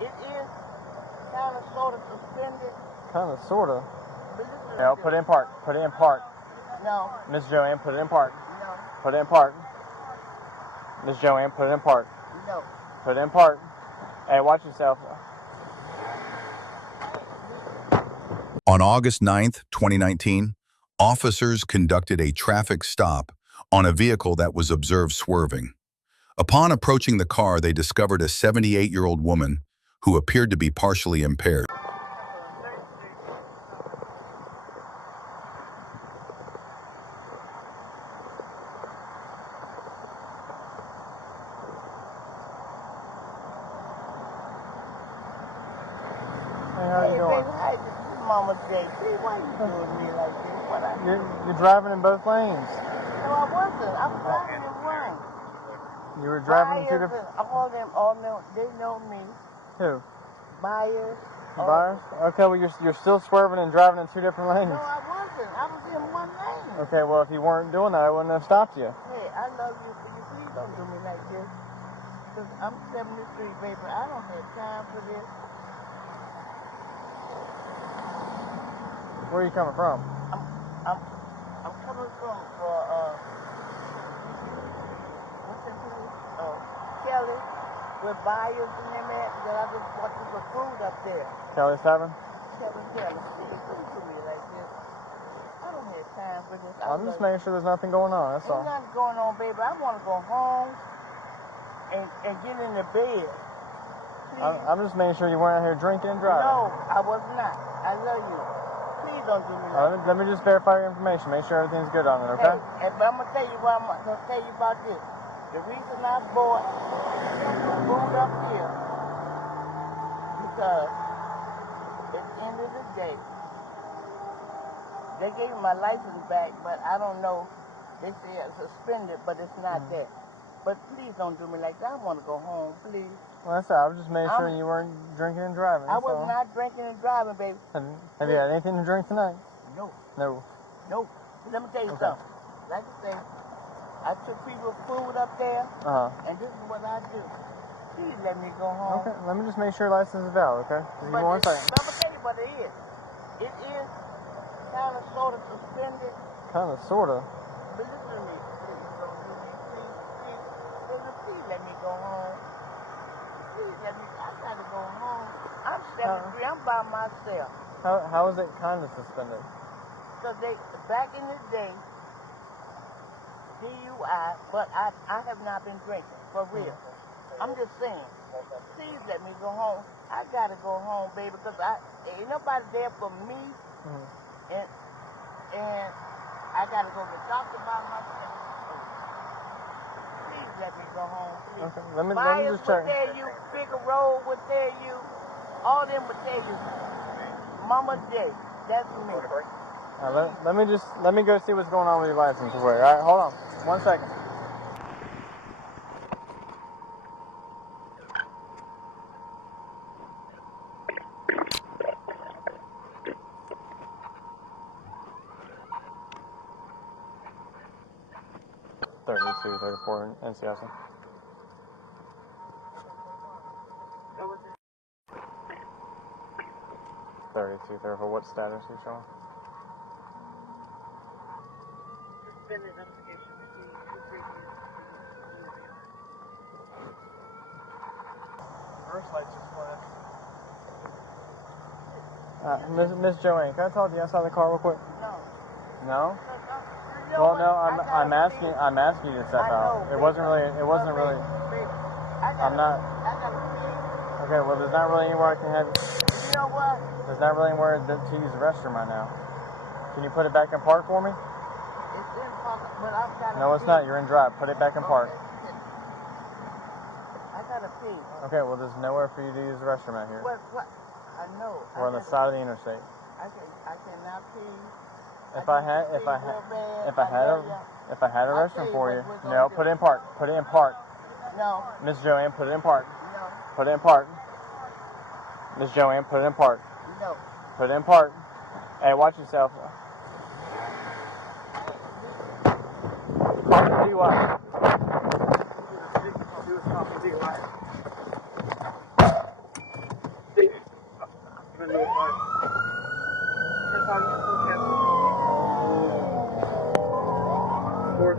It is kind of sort of suspended. Kind of, sort of. No, put it in park. Put it in park. No. Miss Joanne, put it in park. No. Put it in park. Miss Joanne, put it in park. No. Put it in park. Hey, watch yourself. On August 9th, 2019, officers conducted a traffic stop on a vehicle that was observed swerving. Upon approaching the car, they discovered a 78-year-old woman who appeared to be partially impaired. Hey, how you doing? Hey, Mama J. Why you doing me like this? You're driving in both lanes. No, I wasn't. I was driving in one. You were driving in two Buyers different... and all know, they know me. Who? Buyers. Buyers? Okay, well, you're still swerving and driving in two different lanes. No, I wasn't. I was in one lane. Okay, well, if you weren't doing that, I wouldn't have stopped you. Hey, I love you. Please don't do me like this. Because I'm 73, baby. I don't have time for this. Where are you coming from? I'm coming from what's that place? Kelly, with buyers and them at, because I just bought you some food up there. Kelly 7? Kelly, please don't do me like this. I don't have time for this. I'm just making sure there's nothing going on, that's all. There's nothing going on, baby. I want to go home and get in the bed. I'm just making sure you weren't out here drinking and driving. No, I was not. I love you. Please don't do me like that. Let me just verify your information. Make sure everything's good on it, okay? Hey, but I'm going to tell you what I'm going to tell you about this. The reason I bought food up here, because at the end of the day, they gave me my license back, but I don't know. They say it's suspended, but it's not that. But please don't do me like that. I want to go home, please. Well, that's all. I was just making sure you weren't drinking and driving. I was not drinking and driving, baby. Have you had anything to drink tonight? No. No. No. Let me tell you something. Like I say, I took people's food up there, and this is what I do. Please let me go home. Okay, let me just make sure your license is valid, okay? Give me 1 second. I'm going to tell you what it is. It is kind of sort of suspended. Kind of, sort of. But listen to me. Please don't do me. Please let me go home. Please let me. I got to go home. I'm 73. I'm by myself. How is it kind of suspended? Because back in the day, DUI, but I have not been drinking, for real. I'm just saying, please let me go home. I gotta go home, baby, because ain't nobody there for me, and I gotta go to the doctor by myself. Please let me go home, please. Okay, let me just Myers check. would tell you, Figueroa would tell you, all them would tell you, Mama J, that's me. Let me go see what's going on with your license. All right, hold on. 1 second. (32, 34 NCS. 32, 34. What status are you showing? Suspended application. First lights just flashed. Miss Joanne, can I talk to you outside the car real quick? No. No? Well, no. I'm asking you to step out. It wasn't really. I'm not. Okay. Well, there's not really anywhere I can have you. You know what? There's not really anywhere to use the restroom right now. Can you put it back in park for me? It's in park, but I've got to No, it's not. You're in drive. Put it back in park. I gotta pee. Okay. Well, there's nowhere for you to use the restroom out here. What? I know. We're on the side of the interstate. I cannot pee. If I had a restroom for you, no, put it in park. Put it in park. No. Miss Joanne, put it in park. No. Put it in park. Miss Joanne, put it in park. No. Put it in park. Hey, watch yourself. Call for DUI.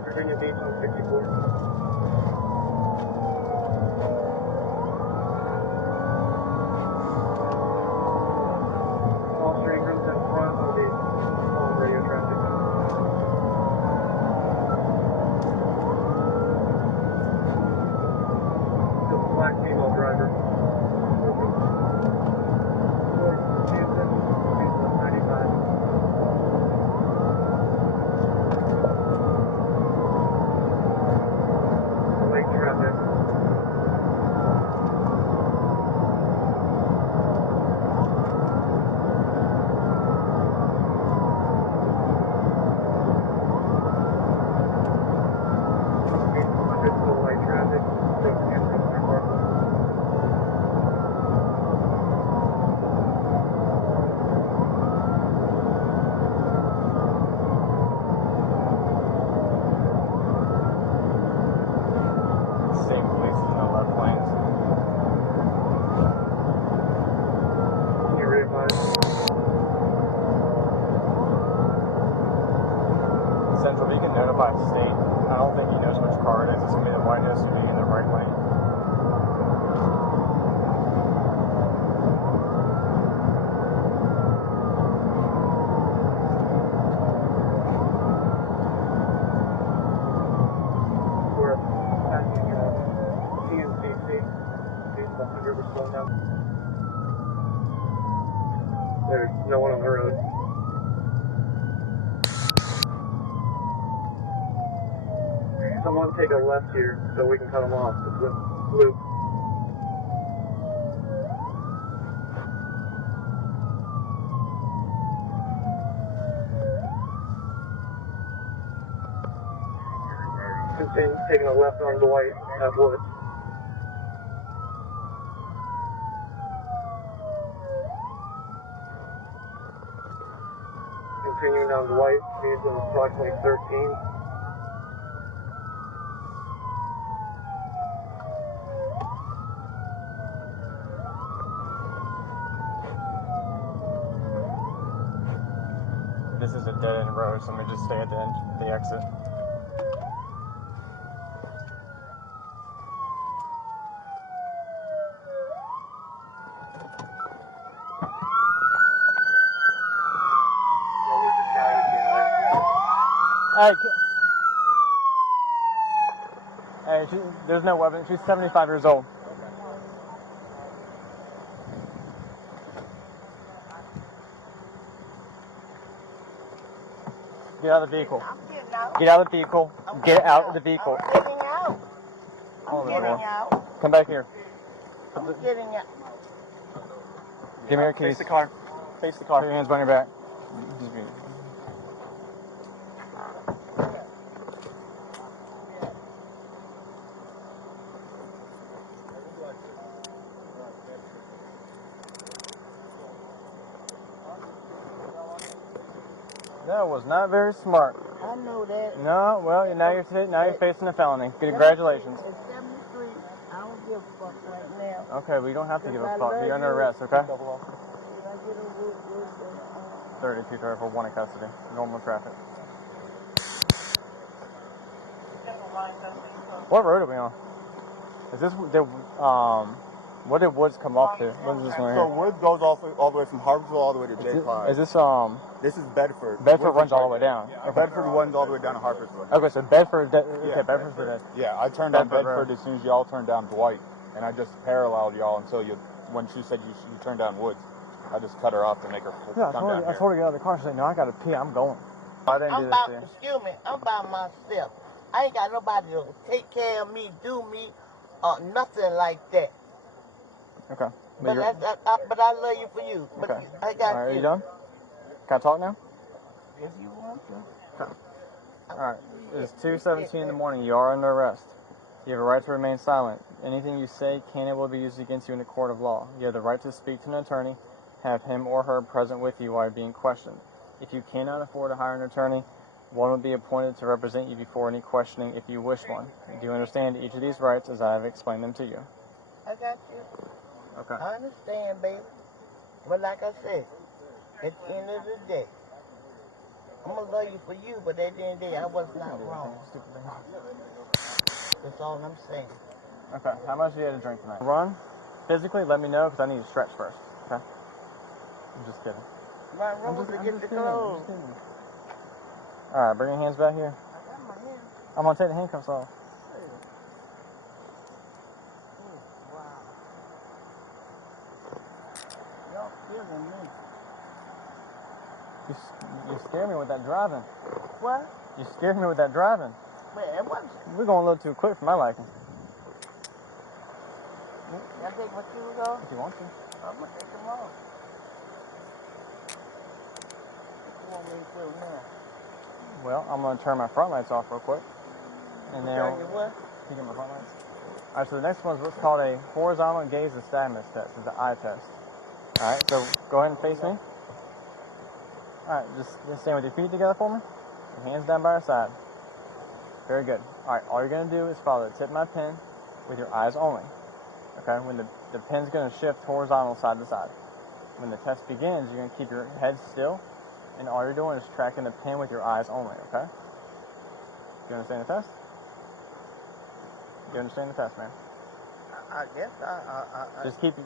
Virginia Beach on 64. All three groups in front will be all radio traffic. Just black female driver. Houston, 95. Lake traffic. Central, if you can notify the state, I don't think he knows which car it is. It's going to be the white SUV in the right lane. We're passing TNCC. These 100 was slowing down. There's no one on the road. Someone take a left here so we can cut them off. It's a loop. Continue taking a left on the white at Wood. Continuing down the white, speeds of approximately 13. This is a dead-end road, so I'm going to just stay at the exit. Hey, there's no weapon. She's 75 years old. Get out of the vehicle. I'm getting out. Get out of the vehicle. Get out of the vehicle. I'm getting out. I'm getting out. Come back here. I'm getting out. Give me your keys. Face the car. Face the car. Put your hands behind your back. That was not very smart. I know that. No, well, now you're facing a felony. Congratulations. It's 73. I don't give a fuck right now. Okay, we don't have to give a fuck. You're under arrest, okay? Should I get a root and 32 for one in custody. Normal traffic. What road are we on? Is this what did Woods come off to? What is this one So here? Wood goes all the way from Harvardville all the way to J. Clyde. Is this This is Bedford. Bedford runs all the way down? Okay. Bedford runs all the way down to Hartfordville. Okay, so Bedford. Yeah. Bedford's for that. Yeah, I turned on Bedford Bedford as soon as y'all turned down Dwight, and I just paralleled y'all until when she said you turned down Woods. I just cut her off to make her come down here. I told her to get out of the car. She said, "No, I got to pee. I'm going." I didn't do this to you. excuse me, I'm by myself. I ain't got nobody to take care of me, do me, nothing like that. Okay. But I love you for you. But Okay. I got All right, you. are you done? Can I talk now? If you want to. All right. It's 2:17 in the morning. You are under arrest. You have a right to remain silent. Anything you say can and will be used against you in a court of law. You have the right to speak to an attorney, have him or her present with you while being questioned. If you cannot afford to hire an attorney, one will be appointed to represent you before any questioning if you wish one. Do you understand each of these rights as I have explained them to you? I got you. Okay. I understand, baby. But like I said, at the end of the day, I'm going to love you for you, but at the end of the day, I was not wrong. That's all I'm saying. Okay, how much do you have to drink tonight? Run, physically, let me know, because I need to stretch first, okay? I'm just kidding. My room to get the clothes. Alright, bring your hands back here. I got my hands. I'm going to take the handcuffs off. Wow. Y'all killing me. You scared me with that driving. What? You scared me with that driving. Man, it wasn't. We're going a little too quick for my liking. Can I take my shoes off? If you want to. I'm going to take them off. What you want me to do now? Well, I'm going to turn my front lights off real quick. And then Turn your what? You get my front lights? Alright, so the next one is what's called a horizontal gaze nystagmus test. It's an eye test. Alright, so go ahead and face me. Alright, just stand with your feet together for me. Your hands down by your side. Very good. Alright, all you're going to do is follow the tip of my pen with your eyes only. Okay, when the pen's going to shift horizontal side to side. When the test begins, you're going to keep your head still, and all you're doing is tracking the pen with your eyes only, okay? Do you understand the test? Do you understand the test, man? I guess I Just keep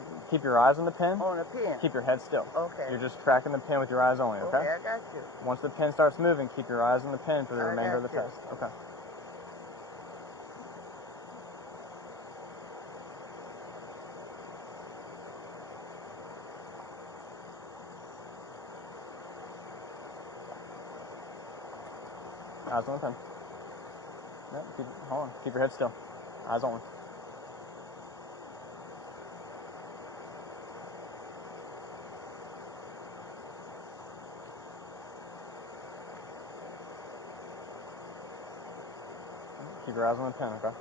your eyes on the pen. on the pen. Keep your head still. Okay. You're just tracking the pen with your eyes only, okay? Okay, I got you. Once the pen starts moving, keep your eyes on the pen for the remainder of the got you. test. Okay. Eyes on the pen. No, hold on. Keep your head still. Eyes only. Keep your eyes on the pen, okay?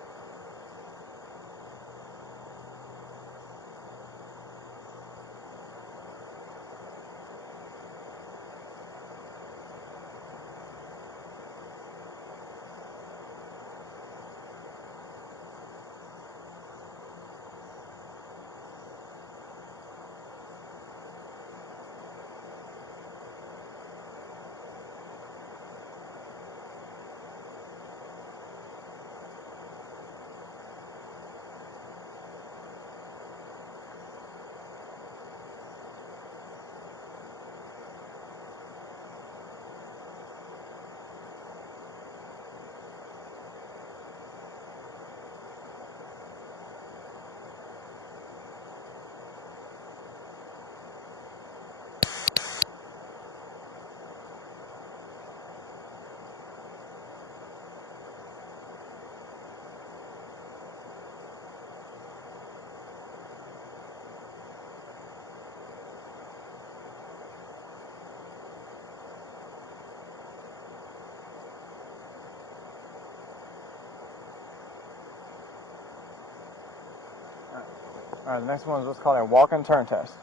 Alright, the next one is what's called a walk and turn test.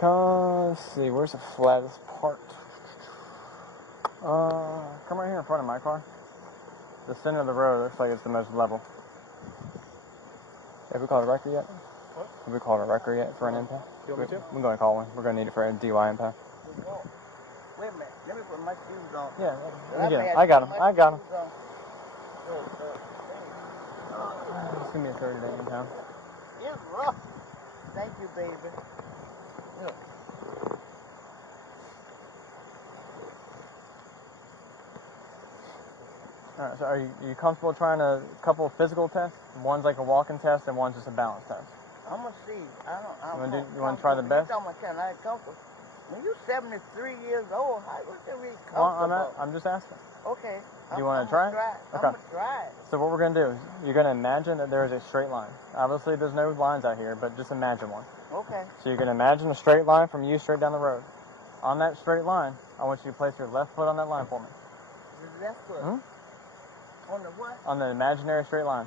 Let's see, where's the flattest part? Come right here in front of my car. The center of the road looks like it's the most level. Have we called a wrecker yet? What? Have we called a wrecker yet for an impound? You want me to? We're going to call one. We're going to need it for a DUI impound. Wait a minute. Let me put my shoes on. Yeah, let me get him. I got him. I got him. It's going to be a 30-day impound. It's rough. Thank you, baby. Look. Alright, so are you comfortable trying a couple of physical tests? One's like a walking test and one's just a balance test. I'm going to see. You want to try the best? You talking about I ain't comfortable. When you're 73 years old, how was that really comfortable? Well, I'm just asking. Okay. Do you want to try it? I'm Okay. going to try it. So what we're going to do is you're going to imagine that there is a straight line. Obviously, there's no lines out here, but just imagine one. Okay. So you're going to imagine a straight line from you straight down the road. On that straight line, I want you to place your left foot on that line for me. The left foot. On the what? On the imaginary straight line.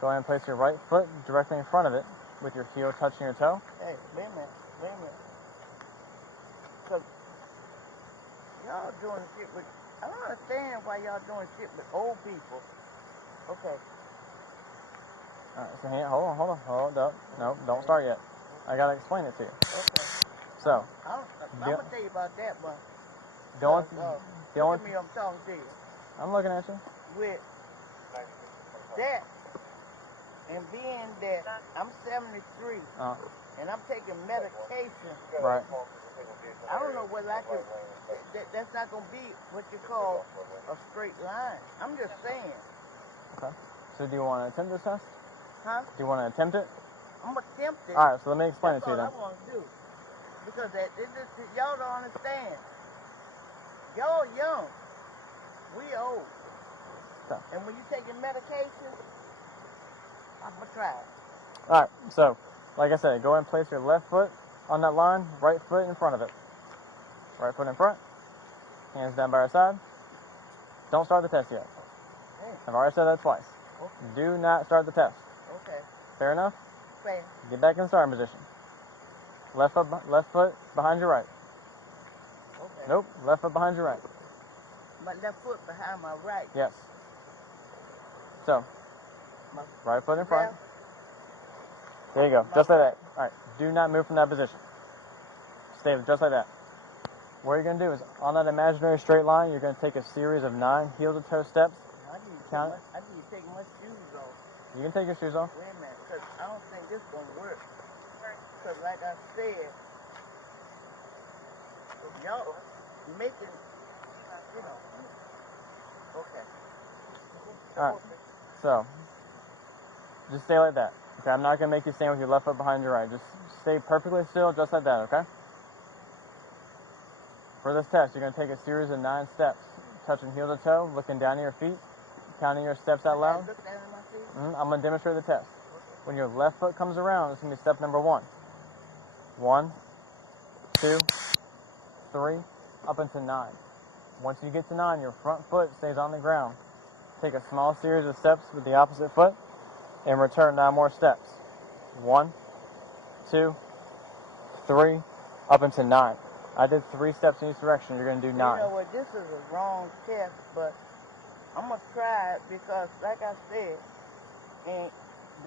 Go ahead and place your right foot directly in front of it with your heel touching your toe. Hey, wait a minute. Because y'all doing shit with... I don't understand why y'all doing shit with old people. Okay. Alright, so hold up. Nope, don't start yet. I gotta explain it to you. Okay. So, I'm gonna tell you about that one. look Look at me, I'm talking to you. I'm looking at you. With that, and being that I'm 73, and I'm taking medication. Right. I don't know whether I could. That's not gonna be what you call a straight line. I'm just saying. Okay. So do you want to attempt this test? Huh? Do you want to attempt it? I'm gonna attempt it. Alright, so let me explain That's it to you then. all I want to do. Because y'all don't understand. Y'all young. We old. Okay. And when you taking medication, I'm gonna try it. Alright, so, like I said, go ahead and place your left foot on that line, right foot in front of it. Right foot in front, hands down by your side. Don't start the test yet. I've already said that twice. Okay. Do not start the test. Okay. Fair enough? Fair. Get back in the starting position. Left foot behind your right. Okay. Nope, left foot behind your right. My left foot behind my right. Yes. So, right foot in front. There you go, just like that. Alright, do not move from that position. Stay just like that. What you're going to do is, on that imaginary straight line, you're going to take a series of 9 heel-to-toe steps. I need Count. to take my shoes off. You can take your shoes off. Wait a minute, because I don't think this is going to work. Because like I said, y'all making, okay. Alright, so, just stay like that. Okay, I'm not going to make you stand with your left foot behind your right. Just stay perfectly still, just like that, okay? For this test, you're going to take a series of 9 steps, touching heel to toe, looking down at your feet, counting your steps out loud. Look down at my feet? I'm going to demonstrate the test. When your left foot comes around, it's going to be step number 1. 1, 2, 3, up into 9. Once you get to 9, your front foot stays on the ground. Take a small series of steps with the opposite foot, and return 9 more steps. 1, 2, 3, up into 9. I did 3 steps in each direction. You're going to do 9. You know what? This is a wrong test, but I'm going to try it because, like I said, and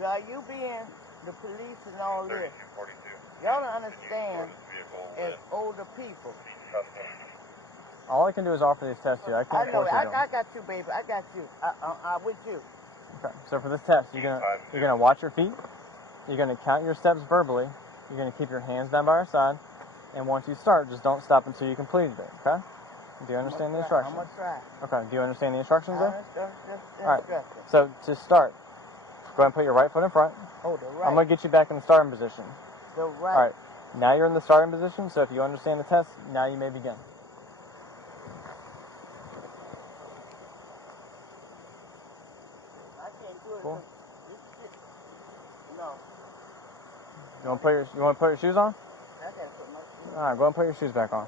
by you being the police and all this, y'all don't understand as older people. All I can do is offer these tests here. I can't force you to. I got you, baby. I got you. I'm with you. Okay. So for this test, you're gonna watch your feet. You're gonna count your steps verbally. You're gonna keep your hands down by your side. And once you start, just don't stop until you completed it, okay? Do you understand the instructions? I'm going to try. Okay, do you understand the instructions there? Alright, so to start, go ahead and put your right foot in front. Oh, the right. I'm going to get you back in the starting position. The right. Alright, now you're in the starting position, so if you understand the test, now you may begin. I can't do it. Cool. No. You want to put your shoes on? I gotta put my shoes on. Alright, go ahead and put your shoes back on.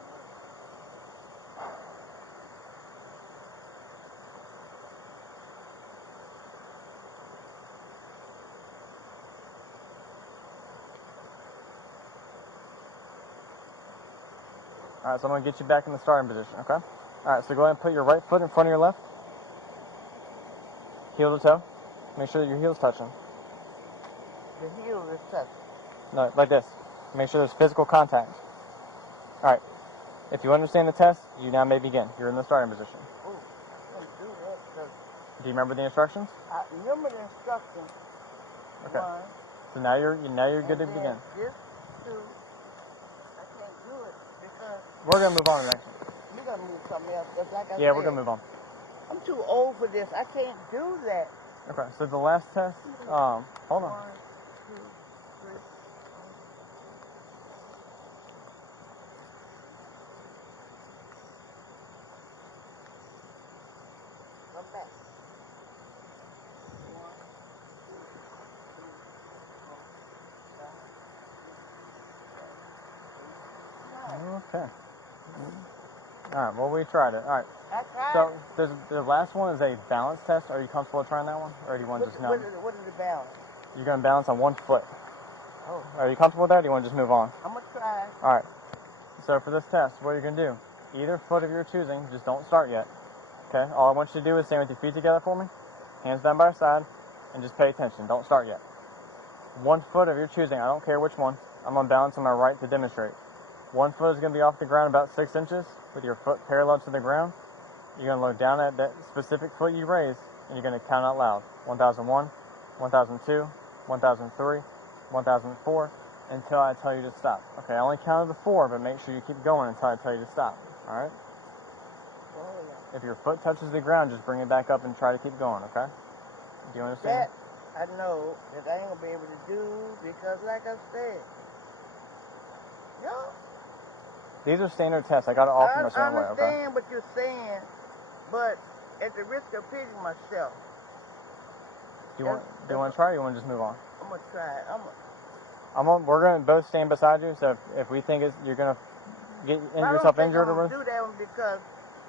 Alright, so I'm going to get you back in the starting position, okay? Alright, so go ahead and put your right foot in front of your left. Heel to toe. Make sure that your heel's touching. The heel is touching. No, like this. Make sure there's physical contact. Alright, if you understand the test, you now may begin. You're in the starting position. Ooh, I can't do that. Do you remember the instructions? I remember the instructions. Okay. 1. So now you're good to begin. This 2. I can't do it because We're gonna move on to the next one. you're gonna move something else. Just like I said, We're gonna move on. I'm too old for this. I can't do that. Okay, so the last test, hold on. 1, 2, 3. Come back. 1, 2, 3, 4, 5, 6, 7, 8, 9. Okay. Alright, well we tried it. Alright. I tried. So the last one is a balance test. Are you comfortable trying that one? Or do you want to just not? What is the balance? You're gonna balance on one foot. Oh. Are you comfortable with that or do you want to just move on? I'm gonna try. Alright. So for this test, what you're gonna do, either foot of your choosing, just don't start yet. Okay? All I want you to do is stand with your feet together for me. Hands down by your side. and just pay attention. Don't start yet. 1 foot of your choosing, I don't care which one. I'm going to balance on my right to demonstrate. 1 foot is going to be off the ground about 6 inches with your foot parallel to the ground. You're going to look down at that specific foot you raised, and you're going to count out loud. 1001, 1002, 1003, 1004, until I tell you to stop. Okay, I only counted the 4, but make sure you keep going until I tell you to stop. Alright? If your foot touches the ground, just bring it back up and try to keep going, okay? Do you understand? That I know that I ain't gonna be able to do because, like I said, these are standard tests. I gotta offer them a certain way, okay? I understand what you're saying, but at the risk of pitting myself. Do you want to try, or you want to just move on? I'm gonna try it. We're gonna both stand beside you. So if we think you're gonna get yourself injured, or I don't do that one because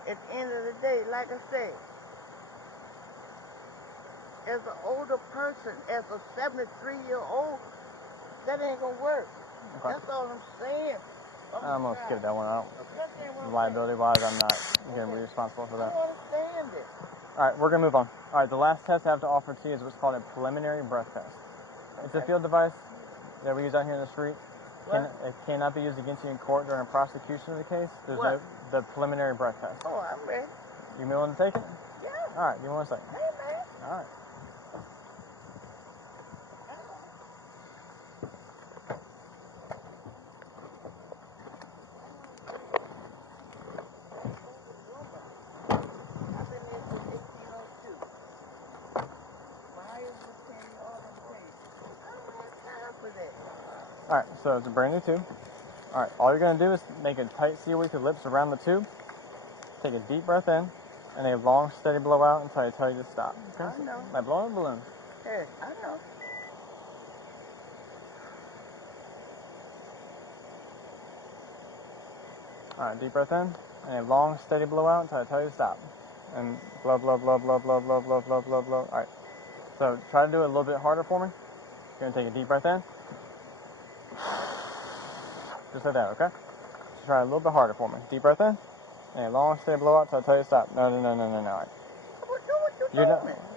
at the end of the day, like I said, as an older person, as a 73-year-old, that ain't gonna work. Okay. That's all I'm saying. I'm gonna skip that one out. Liability-wise, I'm not gonna be responsible for that. I understand it. All right, we're gonna move on. All right, the last test I have to offer to you is what's called a preliminary breath test. It's a field device that we use out here in the street. It cannot be used against you in court during a prosecution of the case. There's the preliminary breath test. Oh, I'm ready. You willing to take it? Yeah. All right, give me 1 second. Hey, man. All right. Alright, so it's a brand new tube. Alright, all you're going to do is make a tight seal with your lips around the tube. Take a deep breath in, and a long, steady blow out until I tell you to stop. Okay? I know. Like blowing a balloon. Hey, I know. Alright, deep breath in, and a long, steady blow out until I tell you to stop. And blow, blow, blow, blow, blow, blow, blow, blow, blow, blow. Alright, so try to do it a little bit harder for me. You're going to take a deep breath in. Just like that, okay? So try a little bit harder for me. Deep breath in, and a long, steady blow out until I tell you to stop. No.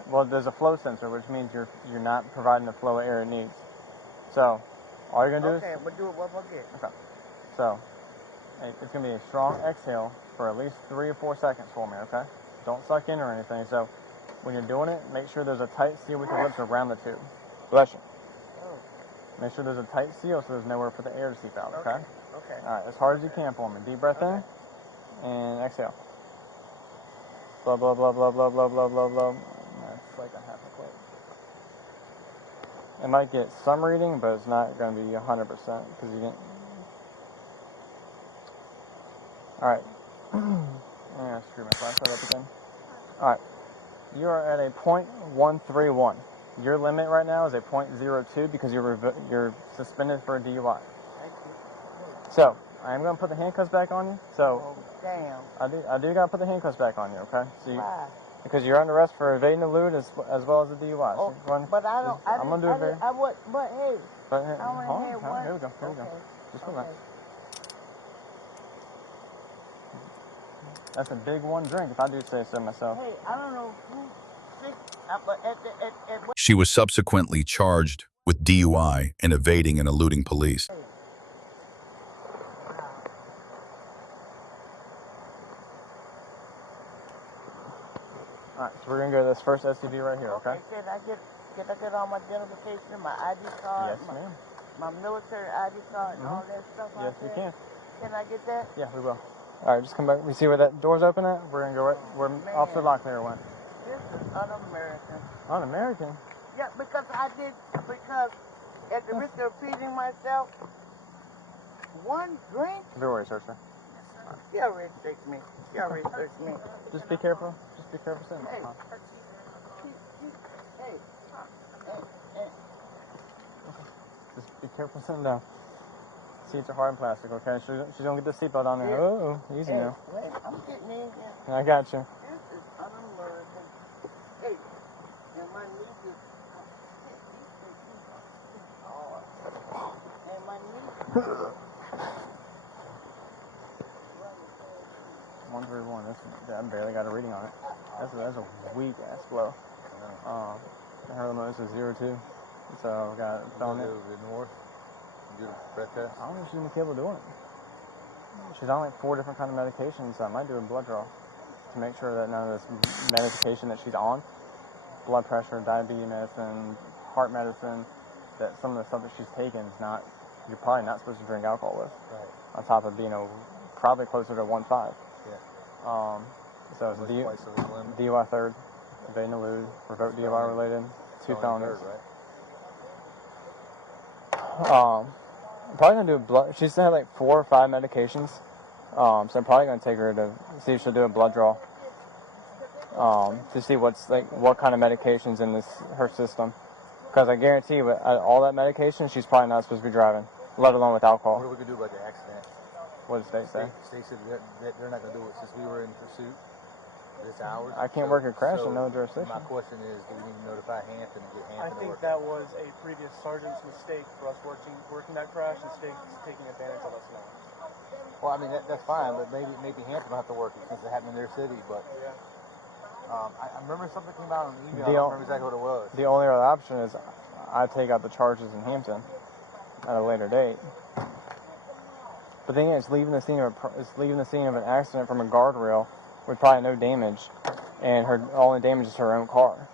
Well, there's a flow sensor, which means you're not providing the flow of air it needs. So, all you're gonna do Okay, we'll do it one more again. Okay. So, it's gonna be a strong exhale for at least 3 or 4 seconds for me, okay? Don't suck in or anything. So, when you're doing it, make sure there's a tight seal with your lips around the tube. Bless you. Make sure there's a tight seal so there's nowhere for the air to seep out, okay? Okay. All right, as hard as you can for me. Deep breath in, and exhale. Blow, blow, blow, blow, blow, blow, blow, blow, blow. That's like a half a plate. It might get some reading, but it's not going to be 100% because you didn't. All right. Yeah, screw my flashlight up again. All right. You are at a 0.131. Your limit right now is a 0.02 because you're suspended for a DUI. So, I am going to put the handcuffs back on you. So, damn. I do got to put the handcuffs back on you, okay? So Why? Because you're under arrest for evading the elude as well as the DUI. Oh, So but I don't. I'm going to do it very... But hey. But, here, I only had one. Here we go. Just relax. That's a big one drink, if I do say so myself. Hey, I don't know who sick, but She was subsequently charged with DUI and evading and eluding police. Alright, so we're going to go to this first SUV right here, okay? Can I get all my identification, my ID card? Yes, ma'am. My military ID card and all that stuff Yes, you can. Can I get that? Yeah, we will. Alright, just come back. We see where that door's open at? We're going to go right where Officer Locklear went. This is un-American. Un-American? Yeah, because at the risk of repeating myself, one drink? Be worried, sir. She already searched me. Just be careful. Sitting. Hey. Just be careful sitting down. Seats are hard and plastic, okay? She's gonna get the seatbelt on there. Oh, easy now. Wait, I'm getting in here. I got you. This is un-American. Hey, and my niece is... And my niece... 131. I barely got a reading on it. That's a weak ass blow. Her limit is 02. So got it Going felony. to the north and do a breath test. I don't know if she's capable of doing it. She's on like 4 different kind of medications, so I might do a blood draw to make sure that none of this medication that she's on, blood pressure, diabetes medicine, heart medicine, that some of the stuff that she's taking is not, you're probably not supposed to drink alcohol with. Right. On top of being probably closer to 1.5. Yeah. So it's Twice over the limit. DUI third, evade and elude, revoked DUI related, 2 felonies. Third, right? I'm probably gonna do a blood. She's had like 4 or 5 medications, so I'm probably gonna take her to see if she'll do a blood draw, to see what kind of medications in her system. Because I guarantee with all that medication, she's probably not supposed to be driving, let alone with alcohol. What are we gonna do about the accident? What does state say? State said that they're not gonna do it since we were in pursuit. This hours. I can't work a crash in no jurisdiction. My question is, do we need to notify Hampton and get Hampton I think that was a previous sergeant's mistake for us working that crash and taking advantage of us now. Well, I mean that's fine, but maybe Hampton will have to work it since it happened in their city. But I remember something came out on the email. I don't remember exactly what it was. The only other option is I take out the charges in Hampton at a later date. But the thing is, leaving the scene of an accident from a guardrail with probably no damage, and her only damage is her own car.